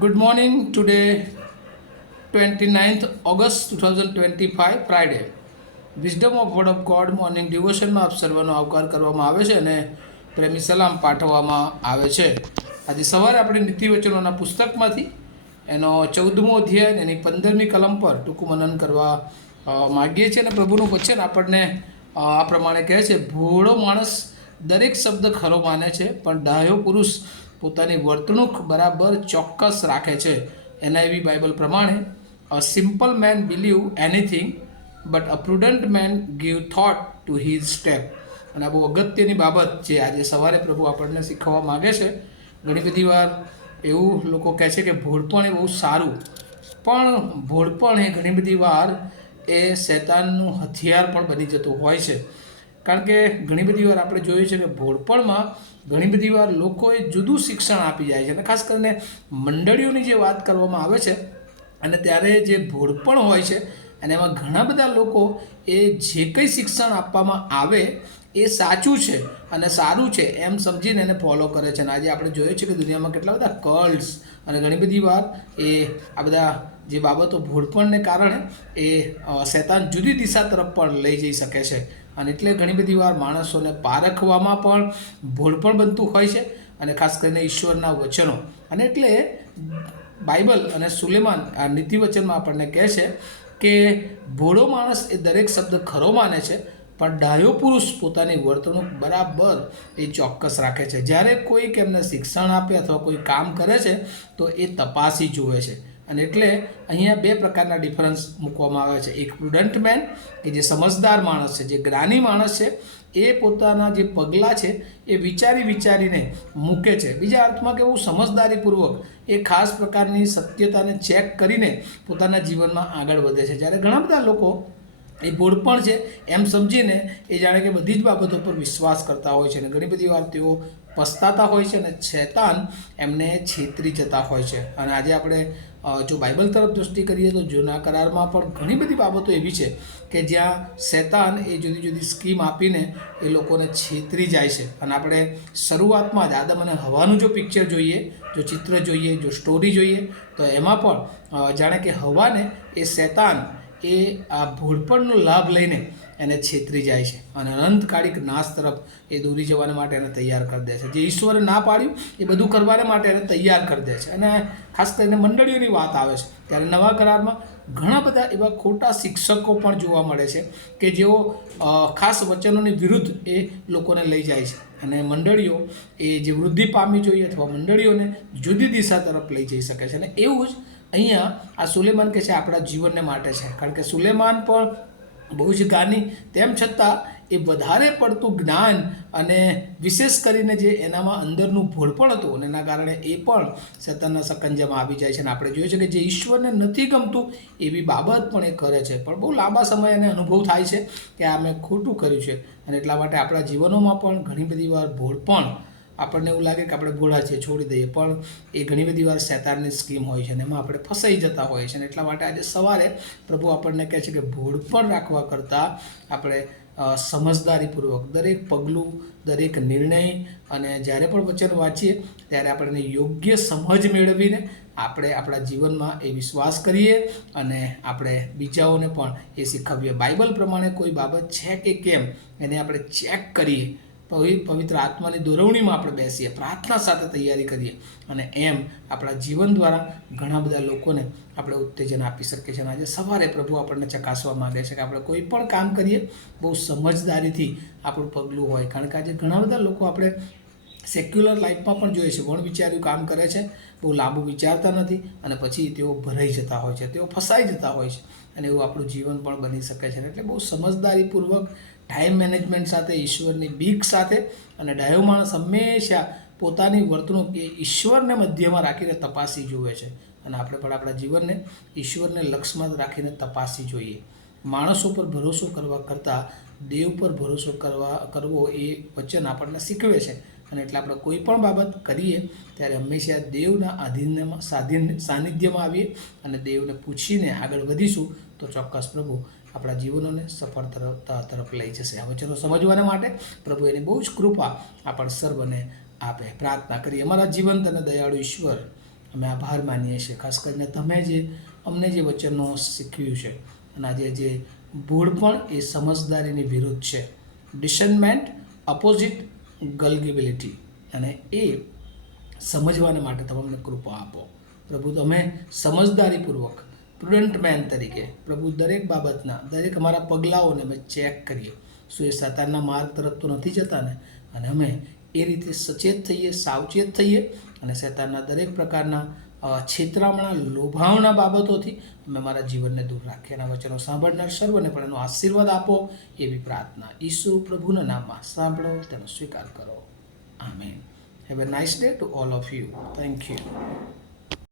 Good morning. Today, 29th August 2025, Friday. Wisdom of word of God morning ડિવોશનમાં આપ સર્વનો આવકાર કરવામાં આવે છે અને પ્રેમી સલામ પાઠવવામાં આવે છે. આજે સવારે આપણે નીતિવચનોના પુસ્તકમાંથી એનો 14મો અધ્યાય એની 15મી કલમ પર ટૂંકું મનન કરવા માગીએ છીએ અને પ્રભુનું વચન આપણને આ પ્રમાણે કહે છે, ભોળો માણસ દરેક શબ્દ ખરો માને છે, પણ ડાહ્યો પુરુષ પોતાની વર્તણૂક બરાબર ચોક્કસ રાખે છે. NIV બાઇબલ પ્રમાણે, a simple man believe anything but a prudent man give thought to his step. અને આ બહુ અગત્યની બાબત જે આજે સવારે પ્રભુ આપણને શીખવવા માગે છે. ઘણી બધી વાર એવું લોકો કહે છે કે ભોળપણ એ બહુ સારું, પણ ભોળપણ એ ઘણી બધી વાર એ શૈતાનનું હથિયાર પણ બની જતું હોય છે. કારણ કે ઘણી બધી વાર આપણે જોયું છે કે ભોળપણમાં ઘણી બધી વાર લોકોએ જુદું શિક્ષણ આપી જાય છે. અને ખાસ કરીને મંડળીઓની જે વાત કરવામાં આવે છે અને ત્યારે જે ભોળપણ હોય છે અને એમાં ઘણા બધા લોકો એ જે કંઈ શિક્ષણ આપવામાં આવે એ સાચું છે અને સારું છે એમ સમજીને એને ફોલો કરે છે. અને આજે આપણે જોઈએ છીએ કે દુનિયામાં કેટલા બધા કલ્ટ્સ અને ઘણી બધી વાર એ આ બધા જે બાબતો ભોળપણને કારણે એ શૈતાન જુદી દિશા તરફ પણ લઈ જઈ શકે છે. અને એટલે ઘણી બધી વાર માણસોને પારખવામાં પણ ભોળપણ બનતું હોય છે, અને ખાસ કરીને ઈશ્વરના વચનો. અને એટલે બાઇબલ અને સુલેમાન આ નીતિવચનમાં આપણને કહે છે કે ભોળો માણસ એ દરેક શબ્દ ખરો માને છે, પણ ડાહ્યો પુરુષ પોતાની વર્તણૂક બરાબર એ ચોક્કસ રાખે છે. જ્યારે કોઈક એમને શિક્ષણ આપે અથવા કોઈ કામ કરે છે તો એ તપાસી જુએ છે. અને એટલે અહીંયા બે પ્રકારના ડિફરન્સ મૂકવામાં આવે છે. એક પ્રુડન્ટ મેન કે જે સમજદાર માણસ છે, જે જ્ઞાની માણસ છે, એ પોતાના જે પગલાં છે એ વિચારીને મૂકે છે. બીજા અર્થમાં કે બહુ સમજદારીપૂર્વક એ ખાસ પ્રકારની સત્યતાને ચેક કરીને પોતાના જીવનમાં આગળ વધે છે. જ્યારે ઘણા બધા લોકો એ ભોળપણ છે એમ સમજીને એ જાણે કે બધી જ બાબતો પર વિશ્વાસ કરતા હોય છે અને ઘણી બધી વાર તેઓ પસ્તાતા હોય છે અને શૈતાન એમને છેતરી જતા હોય છે. અને આજે આપણે જો બાઇબલ તરફ દૃષ્ટિ કરીએ તો જૂના કરારમાં પણ ઘણી બધી બાબતો એવી છે કે જ્યાં શૈતાન એ જુદી જુદી સ્કીમ આપીને એ લોકોને છેતરી જાય છે. અને આપણે શરૂઆતમાં જ આદમ અને હવાનું જો પિક્ચર જોઈએ, જો ચિત્ર જોઈએ, જો સ્ટોરી જોઈએ, તો એમાં પણ જાણે કે હવાને એ શૈતાન એ આ ભોળપણનો લાભ લઈને એને છેતરી જાય છે અને અનંતકાળિક નાશ તરફ એ દોરી જવાને માટે એને તૈયાર કરી દે છે. જે ઈશ્વરે ના પાડ્યું એ બધું કરવાને માટે એને તૈયાર કરી દે છે. અને ખાસ કરીને મંડળીઓની વાત આવે છે ત્યારે નવા કરારમાં ઘણા બધા એવા ખોટા શિક્ષકો પણ જોવા મળે છે કે જેઓ ખાસ વચનોની વિરુદ્ધ એ લોકોને લઈ જાય છે. અને મંડળીઓ એ જે વૃદ્ધિ પામવી જોઈએ અથવા મંડળીઓને જુદી દિશા તરફ લઈ જઈ શકે છે. અને એવું જ અહીંયા આ સુલેમાન કે છે આપણા જીવનને માટે છે. કારણ કે સુલેમાન પણ બહુ જ જ્ઞાની, તેમ છતાં એ વધારે પડતું જ્ઞાન અને વિશેષ કરીને જે એનામાં અંદરનું ભોળપણ હતું અને એના કારણે એ પણ શૈતાનના સકંજામાં આવી જાય છે. અને આપણે જોઈએ છે કે જે ઈશ્વરને નથી ગમતું એવી બાબત પણ એ કરે છે, પણ બહુ લાંબા સમય એને અનુભવ થાય છે કે આ મેં ખોટું કર્યું છે. અને એટલા માટે આપણા જીવનોમાં પણ ઘણી બધી વાર ભોળપણ, આપણને એવું લાગે કે આપણે ભોળા છીએ છોડી દઈએ, પણ એ ઘણી બધી વાર શૈતાનની સ્કીમ હોય છે અને એમાં આપણે ફસાઈ જતા હોઈએ છીએ. અને એટલા માટે આજે સવારે પ્રભુ આપણને કહે છે કે ભોળપણ રાખવા કરતાં આપણે સમજદારીપૂર્વક દરેક પગલું, દરેક નિર્ણય અને જ્યારે પણ વચન વાંચીએ ત્યારે આપણે યોગ્ય સમજ મેળવીને આપણે આપણા જીવનમાં એ વિશ્વાસ કરીએ અને આપણે બીજાઓને પણ એ શીખવીએ. બાઇબલ પ્રમાણે કોઈ બાબત છે કે કેમ એને આપણે ચેક કરીએ, પવિત્ર આત્માની દોરવણીમાં આપણે બેસીએ, પ્રાર્થના સાથે તૈયારી કરીએ અને એમ આપણા જીવન દ્વારા ઘણા બધા લોકોને આપણે ઉત્તેજન આપી શકીએ છીએ. અને આજે સવારે પ્રભુ આપણને ચકાસવા માગે છે કે આપણે કોઈ પણ કામ કરીએ બહુ સમજદારીથી આપણું પગલું હોય. કારણ કે આજે ઘણા બધા લોકો આપણે સેક્યુલર લાઈફમાં પણ જોઈએ છે, વણ વિચાર્યું કામ કરે છે, બહુ લાંબુ વિચારતા નથી અને પછી તેઓ ભરાઈ જતા હોય છે, તેઓ ફસાઈ જતા હોય છે. અને એવું આપણું જીવન પણ બની શકે છે. એટલે બહુ સમજદારીપૂર્વક, ટાઈમ મેનેજમેન્ટ સાથે, ઈશ્વરની બીક સાથે. અને ડાયો માણસ હંમેશા પોતાની વર્તણૂક એ ઈશ્વરને મધ્યમાં રાખીને તપાસી જુએ છે. અને આપણે પણ આપણા જીવનને ઈશ્વરને લક્ષ્યમાં રાખીને તપાસી જોઈએ. માણસો પર ભરોસો કરવા કરતાં દેવ પર ભરોસો કરવો એ વચન આપણને શીખવે છે. અને એટલે આપણે કોઈ પણ બાબત કરીએ ત્યારે હંમેશા દેવના સાનિધ્યમાં આવીએ અને દેવને પૂછીને આગળ વધીશું તો ચોક્કસ પ્રભુ આપણા જીવનોને સફળતા તરફ લઈ જશે. આ વચનો સમજવાના માટે પ્રભુ એની બહુ જ કૃપા આપણ સર્વને આપે. પ્રાર્થના કરીએ. અમારા જીવંત અને દયાળુ ઈશ્વર, અમે આભાર માનીએ છીએ. ખાસ કરીને તમે જે અમને જે વચનો શીખવ્યું છે અને આજે જે ભૂલ પણ એ સમજદારીની વિરુદ્ધ છે, ડિસર્નમેન્ટ અપોઝિટ ગલ્ગિબિલિટી, અને એ સમજવાને માટે તમે અમને કૃપા આપો પ્રભુ. તમે સમજદારીપૂર્વક પ્રુડન્ટ મેન તરીકે પ્રભુ દરેક બાબતના દરેક અમારા પગલાઓને અમે ચેક કરીએ, શું એ સાતાનના માર્ગ તરફ તો નથી જતા ને, અને અમે એ રીતે સચેત થઈએ, સાવચેત થઈએ અને શૈતાનના દરેક પ્રકારના છેતરામણા, લોભાવના બાબતોથી અમે મારા જીવનને દૂર રાખીએ. એના વચનો સાંભળનાર સર્વને પણ એનો આશીર્વાદ આપો એવી પ્રાર્થના ઈસુ પ્રભુના નામમાં સાંભળો, તેનો સ્વીકાર કરો. Amen. Have a nice day to all of you. Thank you.